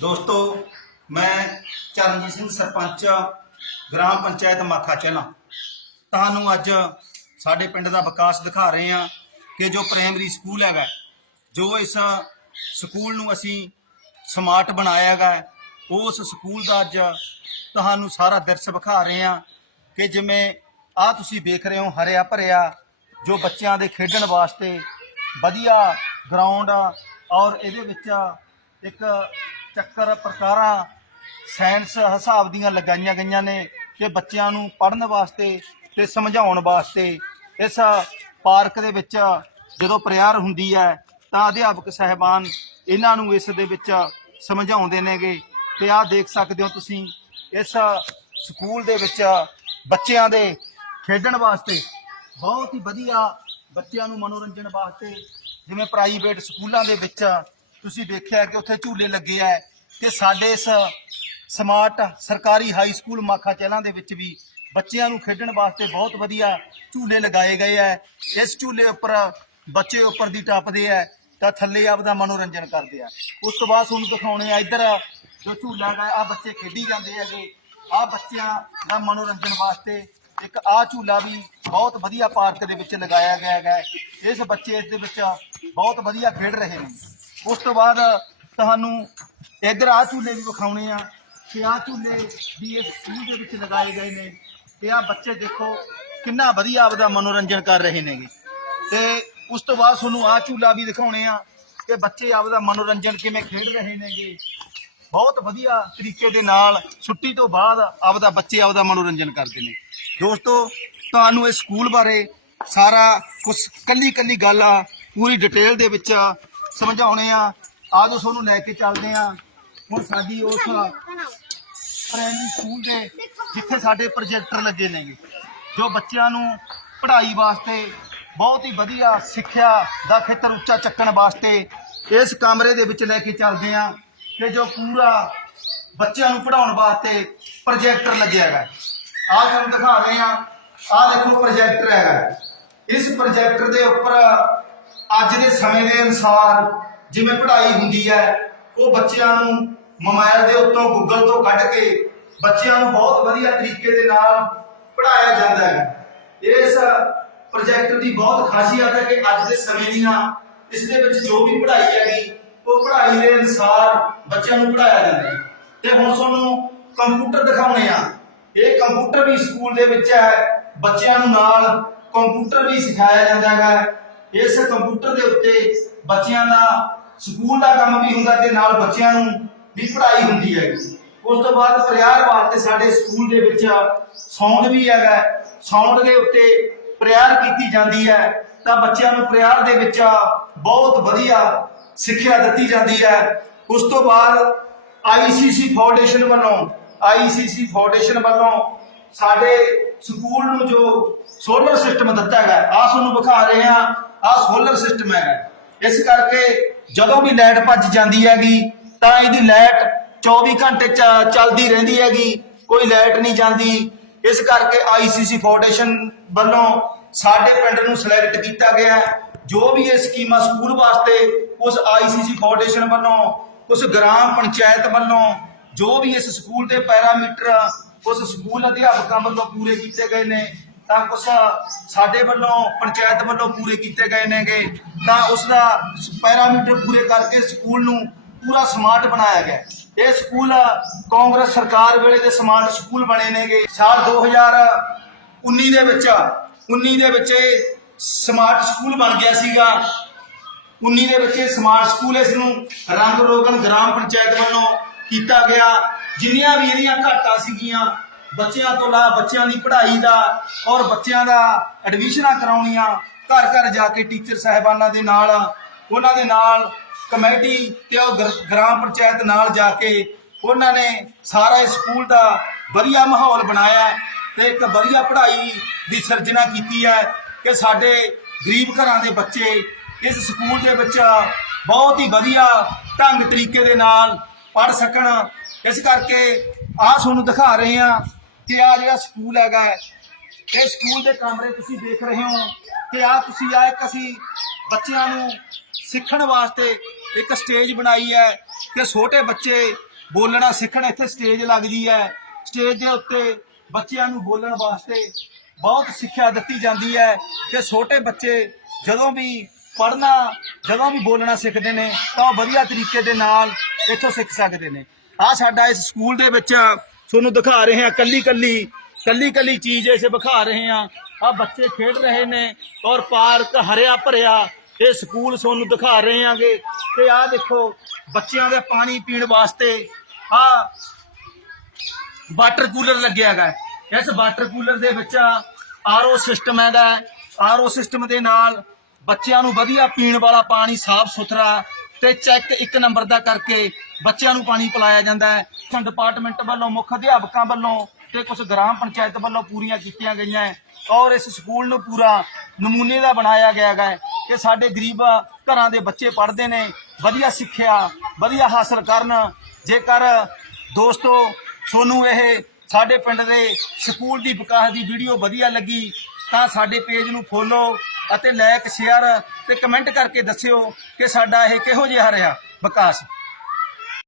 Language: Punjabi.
ਦੋਸਤੋ, ਮੈਂ ਚਰਨਜੀਤ ਸਿੰਘ ਸਰਪੰਚ, ਗ੍ਰਾਮ ਪੰਚਾਇਤ ਮਾਖਾ ਚਹਿਲਾ। ਤੁਹਾਨੂੰ ਅੱਜ ਸਾਡੇ ਪਿੰਡ ਦਾ ਵਿਕਾਸ ਦਿਖਾ ਰਹੇ ਹਾਂ ਕਿ ਜੋ ਪ੍ਰਾਇਮਰੀ ਸਕੂਲ ਹੈਗਾ, ਜੋ ਇਸ ਸਕੂਲ ਨੂੰ ਅਸੀਂ ਸਮਾਰਟ ਬਣਾਇਆ ਹੈਗਾ, ਉਸ ਸਕੂਲ ਦਾ ਅੱਜ ਤੁਹਾਨੂੰ ਸਾਰਾ ਦ੍ਰਿਸ਼ ਵਿਖਾ ਰਹੇ ਹਾਂ ਕਿ ਜਿਵੇਂ ਆ ਤੁਸੀਂ ਵੇਖ ਰਹੇ ਹੋ, ਹਰਿਆ ਭਰਿਆ, ਜੋ ਬੱਚਿਆਂ ਦੇ ਖੇਡਣ ਵਾਸਤੇ ਵਧੀਆ ਗਰਾਊਂਡ ਔਰ ਇਹਦੇ ਵਿੱਚ ਇੱਕ ਚੱਕਰ, ਪ੍ਰਕਾਰਾਂ, ਸਾਇੰਸ ਹਿਸਾਬ ਦੀਆਂ ਲਗਾਈਆਂ ਗਈਆਂ ਨੇ ਕਿ ਬੱਚਿਆਂ ਨੂੰ ਪੜ੍ਹਨ ਵਾਸਤੇ ਤੇ ਸਮਝਾਉਣ ਵਾਸਤੇ। ਇਸ ਪਾਰਕ ਦੇ ਵਿੱਚ ਜਦੋਂ ਪ੍ਰਿਆਰ ਹੁੰਦੀ ਹੈ, ਤਾਂ ਅਧਿਆਪਕ ਸਹਿਬਾਨ ਇਹਨਾਂ ਨੂੰ ਇਸ ਦੇ ਵਿੱਚ ਸਮਝਾਉਂਦੇ ਨੇਗੇ ਤੇ ਆਹ ਦੇਖ ਸਕਦੇ ਹੋ ਤੁਸੀਂ, ਇਸ ਸਕੂਲ ਦੇ ਵਿੱਚ ਬੱਚਿਆਂ ਦੇ ਖੇਡਣ ਵਾਸਤੇ ਬਹੁਤ ਹੀ ਵਧੀਆ ਬੱਚਿਆਂ ਨੂੰ ਮਨੋਰੰਜਨ ਵਾਸਤੇ, ਜਿਵੇਂ ਪ੍ਰਾਈਵੇਟ ਸਕੂਲਾਂ ਦੇ ਵਿੱਚ ਤੁਸੀਂ ਵੇਖਿਆ ਕਿ ਉੱਥੇ ਝੂਲੇ ਲੱਗੇ ਆ ਤੇ ਸਾਡੇ ਇਸ ਸਮਾਰਟ ਸਰਕਾਰੀ ਹਾਈ ਸਕੂਲ ਮਾਖਾ ਚਹਿਲਾਂ ਦੇ ਵਿੱਚ ਵੀ ਬੱਚਿਆਂ ਨੂੰ ਖੇਡਣ ਵਾਸਤੇ ਬਹੁਤ ਵਧੀਆ ਝੂਲੇ ਲਗਾਏ ਗਏ ਆ ਇਸ ਝੂਲੇ ਉੱਪਰ ਬੱਚੇ ਉੱਪਰ ਦੀ ਟੱਪਦੇ ਆ ਤਾਂ ਥੱਲੇ ਆਪਦਾ ਮਨੋਰੰਜਨ ਕਰਦੇ ਆ। ਉਸ ਤੋਂ ਬਾਅਦ ਤੁਹਾਨੂੰ ਦਿਖਾਉਣੇ ਆ ਇੱਧਰ ਜੋ ਝੂਲਾ ਹੈਗਾ ਆ ਬੱਚੇ ਖੇਡੀ ਜਾਂਦੇ ਹੈਗੇ। ਆ ਬੱਚਿਆਂ ਦਾ ਮਨੋਰੰਜਨ ਵਾਸਤੇ ਇੱਕ ਆ ਝੂਲਾ ਵੀ ਬਹੁਤ ਵਧੀਆ ਪਾਰਕ ਦੇ ਵਿੱਚ ਲਗਾਇਆ ਗਿਆ ਹੈਗਾ। ਇਸ ਬੱਚੇ ਇਸ ਦੇ ਵਿੱਚ ਬਹੁਤ ਵਧੀਆ ਖੇਡ ਰਹੇ ਨੇ। ਉਸ ਤੋਂ ਬਾਅਦ ਤੁਹਾਨੂੰ ਇੱਧਰ ਆ ਝੂਲੇ ਵੀ ਵਿਖਾਉਣੇ ਆ ਕਿ ਆ ਝੂਲੇ ਵੀ ਇਹ ਸਕੂਲ ਦੇ ਵਿੱਚ ਲਗਾਏ ਗਏ ਨੇ ਤੇ ਆ ਬੱਚੇ ਦੇਖੋ ਕਿੰਨਾ ਵਧੀਆ ਆਪਦਾ ਮਨੋਰੰਜਨ ਕਰ ਰਹੇ ਨੇਗੇ। ਤੇ ਉਸ ਤੋਂ ਬਾਅਦ ਤੁਹਾਨੂੰ ਆ ਝੂਲਾ ਵੀ ਦਿਖਾਉਣੇ ਆ ਕਿ ਬੱਚੇ ਆਪਦਾ ਮਨੋਰੰਜਨ ਕਿਵੇਂ ਖੇਡ ਰਹੇ ਨੇਗੇ। ਬਹੁਤ ਵਧੀਆ ਤਰੀਕੇ ਦੇ ਨਾਲ ਛੁੱਟੀ ਤੋਂ ਬਾਅਦ ਆਪਦਾ ਬੱਚੇ ਆਪਦਾ ਮਨੋਰੰਜਨ ਕਰਦੇ ਨੇ। ਦੋਸਤੋ, ਤੁਹਾਨੂੰ ਇਸ ਸਕੂਲ ਬਾਰੇ ਸਾਰਾ ਕੁਝ ਕੱਲੀ ਕੱਲੀ ਗੱਲ ਆ, ਪੂਰੀ ਡਿਟੇਲ ਦੇ ਵਿੱਚ ਸਮਝਾਉਣੇ ਆ। ਆਜੋ ਤੁਹਾਨੂੰ ਲੈ ਕੇ ਚੱਲਦੇ ਆ। ਹੁਣ ਸਾਡੀ ਉਸ ਪ੍ਰਾਇਮਰੀ ਸਕੂਲ ਦੇ ਜਿੱਥੇ ਸਾਡੇ ਪ੍ਰੋਜੈਕਟਰ ਲੱਗੇ ਨੇਗੇ ਜੋ ਬੱਚਿਆਂ ਨੂੰ ਪੜ੍ਹਾਈ ਵਾਸਤੇ ਬਹੁਤ ਹੀ ਵਧੀਆ ਸਿੱਖਿਆ ਦਾ ਖੇਤਰ ਉੱਚਾ ਚੱਕਣ ਵਾਸਤੇ ਇਸ ਕਮਰੇ ਦੇ ਵਿੱਚ ਲੈ ਕੇ ਚੱਲਦੇ ਆ ਕਿ ਜੋ ਪੂਰਾ ਬੱਚਿਆਂ ਨੂੰ ਪੜ੍ਹਾਉਣ ਵਾਸਤੇ ਪ੍ਰੋਜੈਕਟਰ ਲੱਗਿਆ ਹੈਗਾ। ਆਹ ਤੁਹਾਨੂੰ ਦਿਖਾ ਰਹੇ ਆ ਆਹ ਦੇਖੋ ਪ੍ਰੋਜੈਕਟਰ ਹੈਗਾ। ਇਸ ਪ੍ਰੋਜੈਕਟਰ ਦੇ ਉੱਪਰ ਅੱਜ ਦੇ ਸਮੇਂ ਦੇ ਅਨੁਸਾਰ ਜਿਵੇਂ ਪੜ੍ਹਾਈ ਹੁੰਦੀ ਹੈ, ਉਹ ਬੱਚਿਆਂ ਨੂੰ ਮੋਬਾਈਲ ਦੇ ਉੱਤੋਂ ਗੂਗਲ ਤੋਂ ਕੱਢ ਕੇ ਬੱਚਿਆਂ ਨੂੰ ਬਹੁਤ ਵਧੀਆ ਤਰੀਕੇ ਦੇ ਨਾਲ ਪੜ੍ਹਾਇਆ ਜਾਂਦਾ ਹੈ। ਇਸ ਪ੍ਰੋਜੈਕਟ ਦੀ ਬਹੁਤ ਖਾਸੀਅਤ ਹੈ ਕਿ ਅੱਜ ਦੇ ਸਮੇਂ ਦੀਆਂ ਇਸ ਦੇ ਵਿੱਚ ਜੋ ਵੀ ਪੜ੍ਹਾਈ ਹੈਗੀ, ਉਹ ਪੜ੍ਹਾਈ ਦੇ ਅਨੁਸਾਰ ਬੱਚਿਆਂ ਨੂੰ ਪੜ੍ਹਾਇਆ ਜਾਂਦਾ ਹੈ। ਤੇ ਹੁਣ ਤੁਹਾਨੂੰ ਕੰਪਿਊਟਰ ਦਿਖਾਉਣੇ ਆ ਇਹ ਕੰਪਿਊਟਰ ਵੀ ਸਕੂਲ ਦੇ ਵਿੱਚ ਹੈ। ਬੱਚਿਆਂ ਨੂੰ ਨਾਲ ਕੰਪਿਊਟਰ ਵੀ ਸਿਖਾਇਆ ਜਾਂਦਾ ਹੈ ਇਸ ਕੰਪਿਊਟਰ ਦੇ ਉੱਤੇ ਬੱਚਿਆਂ ਦਾ ਸਕੂਲ ਦਾ ਕੰਮ ਵੀ ਹੁੰਦਾ ਤੇ ਨਾਲ ਬੱਚਿਆਂ ਨੂੰ ਵੀ ਪੜ੍ਹਾਈ ਹੁੰਦੀ ਹੈ। ਉਸ ਤੋਂ ਬਾਅਦ ਪ੍ਰਿਆਰ ਵਾਸਤੇ ਸਾਡੇ ਸਕੂਲ ਦੇ ਵਿੱਚ ਸਾਊਂਡ ਵੀ ਹੈਗਾ। ਸਾਊਂਡ ਦੇ ਉੱਤੇ ਪ੍ਰਿਆਰ ਕੀਤੀ ਜਾਂਦੀ ਹੈ। ਤਾਂ ਬੱਚਿਆਂ ਨੂੰ ਪ੍ਰਿਆਰ ਦੇ ਵਿੱਚ ਬਹੁਤ ਵਧੀਆ ਸਿੱਖਿਆ ਦਿੱਤੀ ਜਾਂਦੀ ਹੈ। ਉਸ ਤੋਂ ਬਾਅਦ ਆਈਸੀਸੀ ਫਾਊਂਡੇਸ਼ਨ ਵੱਲੋਂ ਆਈਸੀਸੀ ਫਾਊਂਡੇਸ਼ਨ ਵੱਲੋਂ ਸਾਡੇ ਸਕੂਲ ਨੂੰ ਜੋ ਸੋਲਰ ਸਿਸਟਮ ਦਿੱਤਾ ਹੈਗਾ ਆ ਤੁਹਾਨੂੰ ਵਿਖਾ ਰਹੇ ਹਾਂ। ਆ ਸੋਲਰ ਸਿਸਟਮ ਹੈ। ਇਸ ਕਰਕੇ ਜਦੋਂ ਵੀ ਲਾਈਟ ਭੱਜ ਜਾਂਦੀ ਹੈਗੀ, ਤਾਂ ਇਹਦੀ ਲਾਈਟ 24 ਘੰਟੇ ਚ- ਚੱਲਦੀ ਰਹਿੰਦੀ ਹੈਗੀ, ਕੋਈ ਲਾਈਟ ਨਹੀਂ ਜਾਂਦੀ। ਇਸ ਕਰਕੇ ਆਈਸੀਸੀ ਫਾਊਂਡੇਸ਼ਨ ਵੱਲੋਂ ਸਾਡੇ ਪਿੰਡ ਨੂੰ ਸਿਲੈਕਟ ਕੀਤਾ ਗਿਆ ਜੋ ਵੀ ਇਹ ਸਕੀਮਾਂ ਸਕੂਲ ਵਾਸਤੇ, ਉਸ ਆਈਸੀਸੀ ਫਾਊਂਡੇਸ਼ਨ ਵੱਲੋਂ, ਉਸ ਗ੍ਰਾਮ ਪੰਚਾਇਤ ਵੱਲੋਂ, ਜੋ ਵੀ ਇਸ ਸਕੂਲ ਦੇ ਪੈਰਾਮੀਟਰ ਉਸ ਸਕੂਲ ਅਧਿਆਪਕਾਂ ਵੱਲੋਂ ਪੂਰੇ ਕੀਤੇ ਗਏ ਨੇ। ਤਾਂ ਕੁਛ ਸਾਡੇ ਵੱਲੋਂ, ਪੰਚਾਇਤ ਵੱਲੋਂ ਪੂਰੇ ਕੀਤੇ ਗਏ ਨੇਗੇ। ਤਾਂ ਉਸ ਦਾ ਪੈਰਾਮੀਟਰ ਪੂਰੇ ਕਰਕੇ ਸਕੂਲ ਨੂੰ ਪੂਰਾ ਸਮਾਰਟ ਬਣਾਇਆ ਗਿਆ। ਇਹ ਸਕੂਲ ਕਾਂਗਰਸ ਸਰਕਾਰ ਵੇਲੇ ਦੇ ਸਮਾਰਟ ਸਕੂਲ ਬਣੇ ਨੇਗੇ। ਸਾਲ 2019 ਦੇ ਵਿੱਚ 19 ਦੇ ਵਿੱਚ ਇਹ ਸਮਾਰਟ ਸਕੂਲ ਬਣ ਗਿਆ ਸੀਗਾ। 19 ਦੇ ਵਿੱਚ ਇਹ ਸਮਾਰਟ ਸਕੂਲ ਇਸ ਨੂੰ ਰੰਗ ਰੋਗਨ ਗ੍ਰਾਮ ਪੰਚਾਇਤ ਵੱਲੋਂ ਕੀਤਾ ਗਿਆ। ਜਿੰਨੀਆਂ ਵੀ ਇਹਦੀਆਂ ਘਾਟਾਂ ਸੀਗੀਆਂ ਬੱਚਿਆਂ ਤੋਂ ਲਾ ਬੱਚਿਆਂ ਦੀ ਪੜ੍ਹਾਈ ਦਾ ਔਰ ਬੱਚਿਆਂ ਦਾ ਐਡਮਿਸ਼ਨਾਂ ਕਰਾਉਣੀਆਂ, ਘਰ ਘਰ ਜਾ ਕੇ ਟੀਚਰ ਸਾਹਿਬਾਨਾਂ ਦੇ ਨਾਲ, ਉਹਨਾਂ ਦੇ ਨਾਲ ਕਮੇਟੀ ਤੇ ਉਹ ਗ੍ਰ- ਗ੍ਰਾਮ ਪੰਚਾਇਤ ਨਾਲ ਜਾ ਕੇ ਉਹਨਾਂ ਨੇ ਸਾਰਾ ਇਸ ਸਕੂਲ ਦਾ ਵਧੀਆ ਮਾਹੌਲ ਬਣਾਇਆ ਤੇ ਇੱਕ ਵਧੀਆ ਪੜ੍ਹਾਈ ਦੀ ਸਿਰਜਣਾ ਕੀਤੀ ਹੈ ਕਿ ਸਾਡੇ ਗਰੀਬ ਘਰਾਂ ਦੇ ਬੱਚੇ ਇਸ ਸਕੂਲ ਦੇ ਵਿੱਚ ਬਹੁਤ ਹੀ ਵਧੀਆ ਢੰਗ ਤਰੀਕੇ ਦੇ ਨਾਲ ਪੜ੍ਹ ਸਕਣ। ਇਸ ਕਰਕੇ ਆਹ ਤੁਹਾਨੂੰ ਦਿਖਾ ਰਹੇ ਹਾਂ ਕਿ ਆ ਜਿਹੜਾ ਸਕੂਲ ਹੈਗਾ ਇਹ ਸਕੂਲ ਦੇ ਕਮਰੇ ਤੁਸੀਂ ਦੇਖ ਰਹੇ ਹੋ ਕਿ ਆ ਤੁਸੀਂ ਆ ਇੱਕ ਅਸੀਂ ਬੱਚਿਆਂ ਨੂੰ ਸਿੱਖਣ ਵਾਸਤੇ ਇੱਕ ਸਟੇਜ ਬਣਾਈ ਹੈ ਕਿ ਛੋਟੇ ਬੱਚੇ ਬੋਲਣਾ ਸਿੱਖਣ, ਇੱਥੇ ਸਟੇਜ ਲੱਗਦੀ ਹੈ। ਸਟੇਜ ਦੇ ਉੱਤੇ ਬੱਚਿਆਂ ਨੂੰ ਬੋਲਣ ਵਾਸਤੇ ਬਹੁਤ ਸਿੱਖਿਆ ਦਿੱਤੀ ਜਾਂਦੀ ਹੈ ਕਿ ਛੋਟੇ ਬੱਚੇ ਜਦੋਂ ਵੀ ਪੜ੍ਹਨਾ, ਜਦੋਂ ਵੀ ਬੋਲਣਾ ਸਿੱਖਦੇ ਨੇ ਤਾਂ ਉਹ ਵਧੀਆ ਤਰੀਕੇ ਦੇ ਨਾਲ ਇੱਥੋਂ ਸਿੱਖ ਸਕਦੇ ਨੇ। ਆ ਸਾਡਾ ਇਸ ਸਕੂਲ ਦੇ ਵਿੱਚ ਤੁਹਾਨੂੰ ਦਿਖਾ ਰਹੇ ਹਾਂ ਕੱਲੀ ਕੱਲੀ ਕੱਲੀ ਕੱਲੀ ਚੀਜ਼ ਇਸੇ ਵਿਖਾ ਰਹੇ ਹਾਂ। ਆ ਬੱਚੇ ਖੇਡ ਰਹੇ ਨੇ ਔਰ ਪਾਰਕ ਹਰਿਆ ਭਰਿਆ ਇਹ ਸਕੂਲ ਤੁਹਾਨੂੰ ਦਿਖਾ ਰਹੇ ਹਾਂਗੇ। ਤੇ ਆਹ ਦੇਖੋ, ਬੱਚਿਆਂ ਦੇ ਪਾਣੀ ਪੀਣ ਵਾਸਤੇ ਆ ਵਾਟਰ ਕੂਲਰ ਲੱਗਿਆ ਹੈਗਾ ਇਸ ਵਾਟਰ ਕੂਲਰ ਦੇ ਵਿੱਚ ਆਰਓ ਸਿਸਟਮ ਹੈਗਾ ਆਰਓ ਸਿਸਟਮ ਦੇ ਨਾਲ ਬੱਚਿਆਂ ਨੂੰ ਵਧੀਆ ਪੀਣ ਵਾਲਾ ਪਾਣੀ ਸਾਫ਼ ਸੁਥਰਾ ਤੇ ਚੈੱਕ ਇੱਕ ਨੰਬਰ ਦਾ ਕਰਕੇ ਬੱਚਿਆਂ ਨੂੰ ਪਾਣੀ ਪਿਲਾਇਆ ਜਾਂਦਾ ਹੈ। ਸ਼ਿਕਸ਼ਾ ਡਿਪਾਰਟਮੈਂਟ ਵੱਲੋਂ, ਮੁੱਖ ਅਧਿਆਪਕਾਂ ਵੱਲੋਂ ਤੇ ਕੁਝ ਗ੍ਰਾਮ ਪੰਚਾਇਤ ਵੱਲੋਂ ਪੂਰੀਆਂ ਕੀਤੀਆਂ ਗਈਆਂ ਔਰ ਇਸ ਸਕੂਲ ਨੂੰ ਪੂਰਾ ਨਮੂਨੇ ਦਾ ਬਣਾਇਆ ਗਿਆ ਹੈ ਕਿ ਸਾਡੇ ਗਰੀਬ ਘਰਾਂ ਦੇ ਬੱਚੇ ਪੜ੍ਹਦੇ ਨੇ, ਵਧੀਆ ਸਿੱਖਿਆ, ਵਧੀਆ ਹਾਸਲ ਕਰਨ। ਜੇਕਰ ਦੋਸਤੋ, ਤੁਹਾਨੂੰ ਇਹ ਸਾਡੇ ਪਿੰਡ ਦੇ ਸਕੂਲ ਦੀ ਵਿਕਾਸ ਦੀ ਵੀਡੀਓ ਵਧੀਆ ਲੱਗੀ ਤਾਂ ਸਾਡੇ ਪੇਜ ਨੂੰ ਫੋਲੋ ਅਤੇ ਲਾਇਕ ਸ਼ੇਅਰ ਤੇ ਕਮੈਂਟ ਕਰਕੇ ਦੱਸਿਓ ਕਿ ਸਾਡਾ ਇਹ ਕਿਹੋ ਜਿਹਾ ਰਿਹਾ ਵਿਕਾਸ।